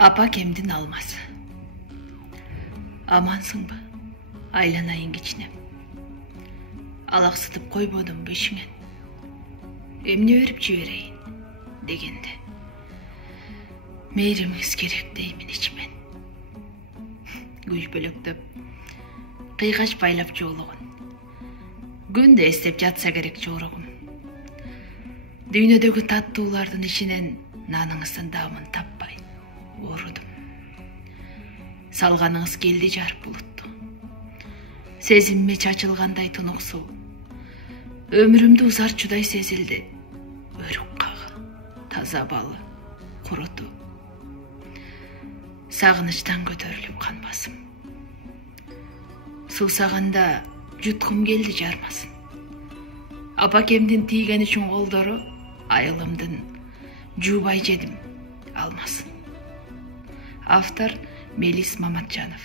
Апа кемдин алмасы. Амансыңбы? Айланайын кичинем. Алаксытып койбодумбу ишиңен. Эмне берип жиберейин дегенде. Мейримиңиз керек деймин ичимен. Күлбөлөктөп, кыйгач байлап жоологон. Күндө эстеп жатса керек жоорогум. Дүйнөдөгү таттуулардын ичинен наныңыздын даамын таппай орудум. Салганыңыз келди жарып булутту. Сезимиме чачылгандай тунук суу. Өмүрүмдү узарчудай сезилди. Өрүк кагы, таза балы, куруту. Сагынычтан көтөрүлүп канбасым. Суусаганда жуткум келди жармасын. Апакемдин тийген үчүн колдору айылымдын жуубай жедим алмасын. Автор Мелис Маматжанов.